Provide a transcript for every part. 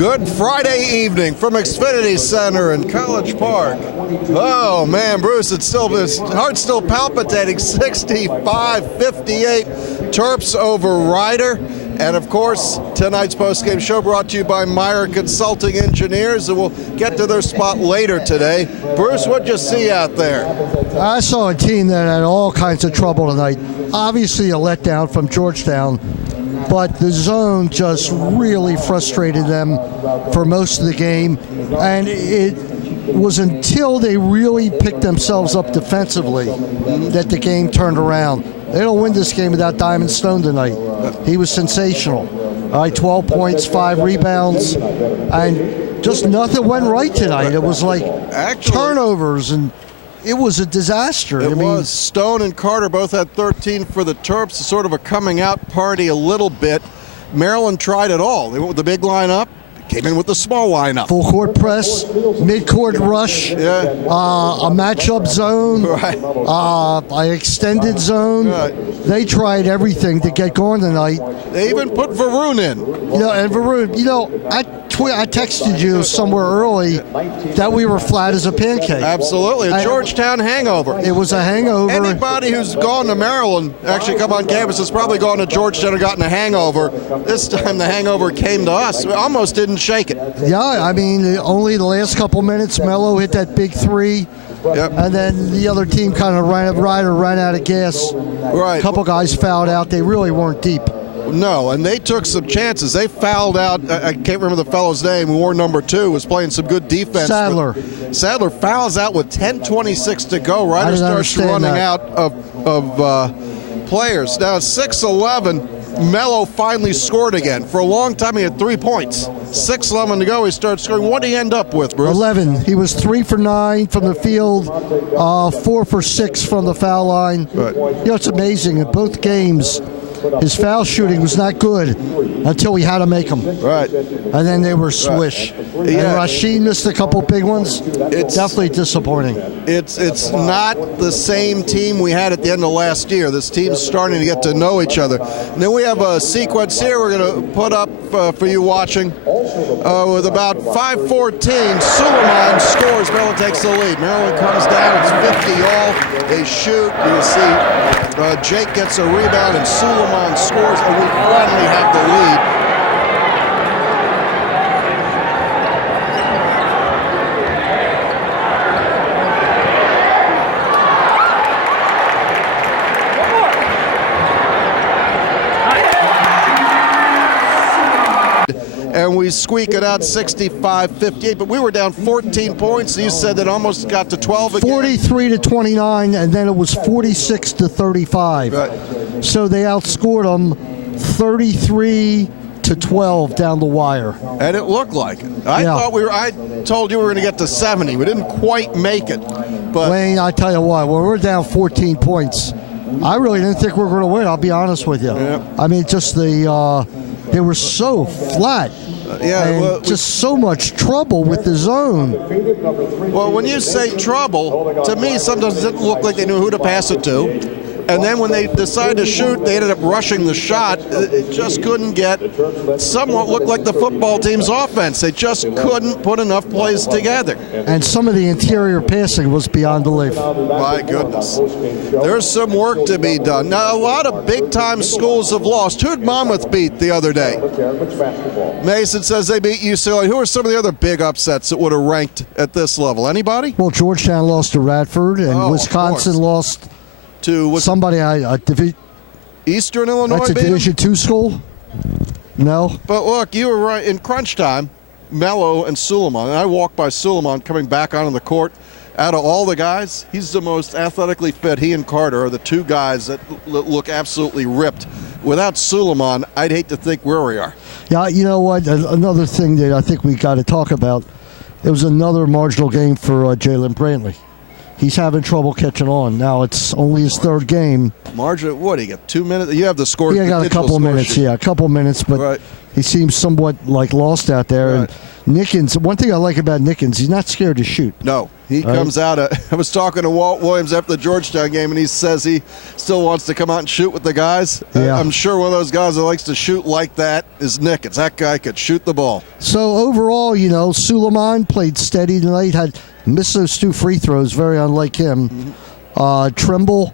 Good Friday evening from Xfinity Center in College Park. Oh man, Bruce, his heart's still palpitating. 65-58, Terps over Ryder. And of course, tonight's postgame show brought to you by Meyer Consulting Engineers, and we'll get to their spot later today. Bruce, what'd you see out there? I saw a team that had all kinds of trouble tonight. Obviously a letdown from Georgetown, but the zone just really frustrated them for most of the game. And it was until they really picked themselves up defensively that the game turned around. They don't win this game without Diamond Stone tonight. He was sensational. All right, 12 points, 5 rebounds, and just nothing went right tonight. It was like turnovers, and it was a disaster. It was. Stone and Carter both had 13 for the Terps. Sort of a coming out party a little bit. Maryland tried it all. They went with the big lineup. Came in with the small lineup. Full court press, mid-court rush, a matchup zone, an extended zone. Right. They tried everything to get going tonight. They even put Varun in. And Varun, I texted you somewhere early that we were flat as a pancake. Absolutely, a Georgetown hangover. It was a hangover. Anybody who's gone to Maryland, actually come on campus, has probably gone to Georgetown and gotten a hangover. This time the hangover came to us. We almost didn't shake it. Yeah, I mean, only the last couple minutes, Melo hit that big three. Yep. And then the other team kind of ran out of gas. Right. A couple guys fouled out. They really weren't deep. No, and they took some chances. They fouled out, I can't remember the fellow's name, who wore number 2, was playing some good defense. Sadler fouls out with 10:26 to go. Ryder starts running out of players. Now it's 6-11. Melo finally scored again. For a long time, he had 3 points. 6:11 to go, he starts scoring. What did he end up with, Bruce? 11. He was 3 for 9 from the field, 4 for 6 from the foul line. Right. It's amazing. In both games, his foul shooting was not good until he had to make them. Right. And then they were swish. Right. And Rashid missed a couple big ones. It's definitely disappointing. It's not the same team we had at the end of last year. This team's starting to get to know each other. And then we have a sequence here we're going to put up for you watching. With about 5:14, Suleiman scores. Maryland takes the lead. Maryland comes down. It's 50 all. They shoot. You can see Jake gets a rebound and Suleiman scores, and we finally have the lead. And we squeak it out 65-58, but we were down 14 points. You said that almost got to 12 again. 43-29, and then it was 46-35. Right. So they outscored them 33-12 down the wire. And it looked like it. I told you we were going to get to 70. We didn't quite make it. But Wayne, I tell you what, when we're down 14 points, I really didn't think we were going to win. I'll be honest with you. Yeah. I mean, just they were so flat. Just so much trouble with the zone. Well, when you say trouble, to me, sometimes it didn't look like they knew who to pass it to. And then when they decided to shoot, they ended up rushing the shot. It just couldn't get somewhat looked like the football team's offense. They just couldn't put enough plays together. And some of the interior passing was beyond belief. My goodness. There's some work to be done. Now, a lot of big-time schools have lost. Who'd Monmouth beat the other day? Mason says they beat UCLA. Who are some of the other big upsets that would have ranked at this level? Anybody? Well, Georgetown lost to Radford, and Wisconsin lost to somebody. Eastern Illinois. That's a Division II school. No. But look, you were right. In crunch time, Melo and Suleiman, and I walked by Suleiman coming back onto the court. Out of all the guys, he's the most athletically fit. He and Carter are the two guys that look absolutely ripped. Without Suleiman, I'd hate to think where we are. Yeah, you know what? Another thing that I think we got to talk about, it was another marginal game for Jalen Brantley. He's having trouble catching on. Now, it's only his third game. What do you get, 2 minutes? You have the score. Yeah, got a couple of minutes. Yeah, a couple of minutes, but he seems somewhat like lost out there. Right. And Nickens, one thing I like about Nickens, he's not scared to shoot. No. He comes out. I was talking to Walt Williams after the Georgetown game, and he says he still wants to come out and shoot with the guys. Yeah. I'm sure one of those guys that likes to shoot like that is Nick. It's that guy could shoot the ball. So overall, you know, Suleiman played steady tonight. Had missed those 2 free throws, very unlike him. Trimble,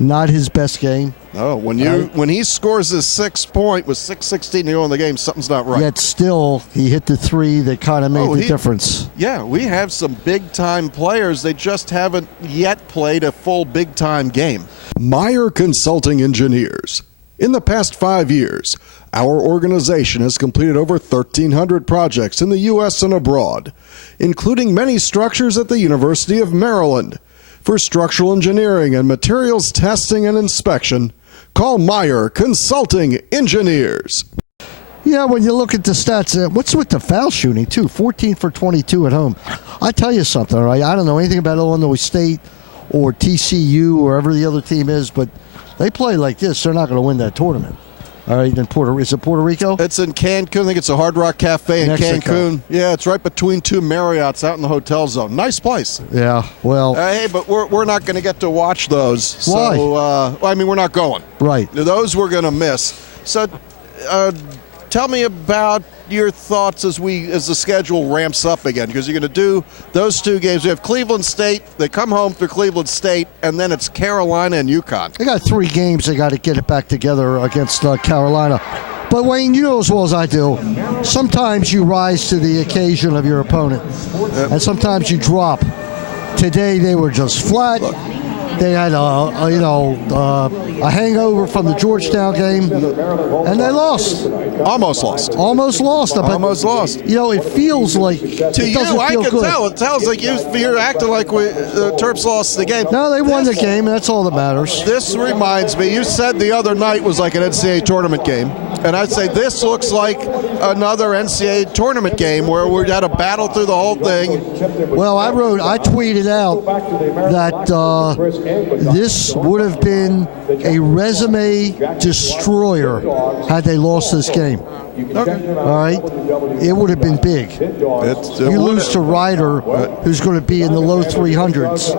not his best game. Oh, when he scores his 6th point with 6:16 to go in the game, something's not right. Yet still, he hit the 3 that kind of made the difference. Yeah, we have some big-time players. They just haven't yet played a full big-time game. Meyer Consulting Engineers. In the past 5 years, our organization has completed over 1,300 projects in the U.S. and abroad, including many structures at the University of Maryland. For structural engineering and materials testing and inspection, call Meyer Consulting Engineers. Yeah, when you look at the stats, what's with the foul shooting, too? 14 for 22 at home. I tell you something, right? I don't know anything about Illinois State or TCU or wherever the other team is, but they play like this, they're not going to win that tournament. All right, in is it Puerto Rico? It's in Cancun. I think it's a Hard Rock Cafe in Mexico. Cancun. Yeah, it's right between 2 Marriotts out in the hotel zone. Nice place. Yeah, well. Hey, but we're not going to get to watch those. Why? So, I mean, we're not going. Right. Those we're going to miss. So, tell me about your thoughts as the schedule ramps up again, because you're going to do those 2 games. We have Cleveland State. They come home through Cleveland State, and then it's Carolina and UConn. They got 3 games. They got to get it back together against Carolina. But, Wayne, you know as well as I do, sometimes you rise to the occasion of your opponent, and sometimes you drop. Today they were just flat. They had a hangover from the Georgetown game, and they lost. Almost lost. Almost lost. But, Almost lost. You know, it feels like to you, I can tell. It tells like you're acting like Terps lost the game. No, they won the game, and that's all that matters. This reminds me, you said the other night was like an NCAA tournament game, and I'd say this looks like another NCAA tournament game where we had a battle through the whole thing. Well, I tweeted out that this would have been a resume destroyer had they lost this game. Okay. All right? It would have been big. You lose to Ryder, who's going to be in the low 300s,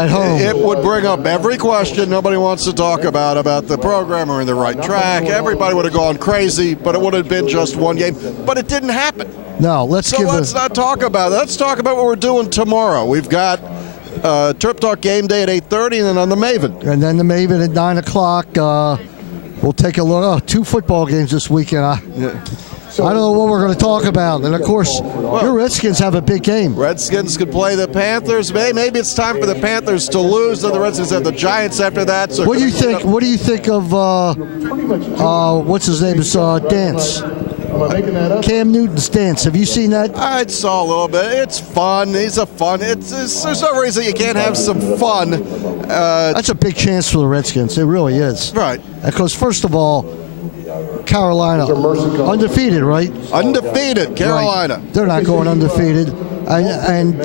at home. It would bring up every question nobody wants to talk about the program or in the right track. Everybody would have gone crazy, but it would have been just one game. But it didn't happen. No, let's not talk about it. Let's talk about what we're doing tomorrow. We've got TerpTalk game day at 8:30, and then on the Maven. And then the Maven at 9 o'clock. We'll take a look. 2 football games this weekend. I don't know what we're going to talk about. And, of course, your Redskins have a big game. Redskins could play the Panthers. Maybe it's time for the Panthers to lose. Then the Redskins have the Giants after that. So what do you think? What do you think of what's his name? Is Dance? Cam Newton's dance. Have you seen that? I saw a little bit. It's fun. There's no reason you can't have some fun. That's a big chance for the Redskins. It really is. Right. Because, first of all, Carolina, undefeated, right? Undefeated, Carolina. Right. They're not going undefeated. And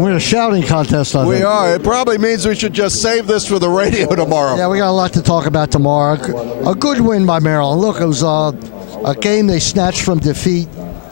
we're in a shouting contest on We are. It probably means we should just save this for the radio tomorrow. Yeah, we got a lot to talk about tomorrow. A good win by Maryland. Look, it was a game they snatched from defeat.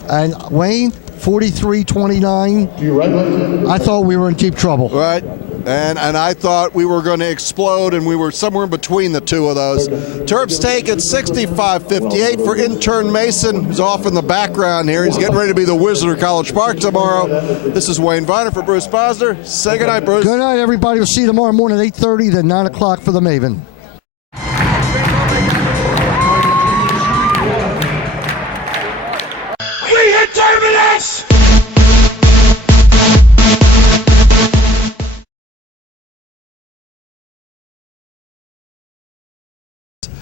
And Wayne, 43-29. I thought we were in deep trouble. Right. And I thought we were going to explode, and we were somewhere in between the two of those. Terps take it 65-58 for intern Mason, who's off in the background here. He's getting ready to be the Wizard of College Park tomorrow. This is Wayne Viener for Bruce Posner. Say goodnight, Bruce. Good night, everybody. We'll see you tomorrow morning at 8:30, then 9 o'clock for the Maven.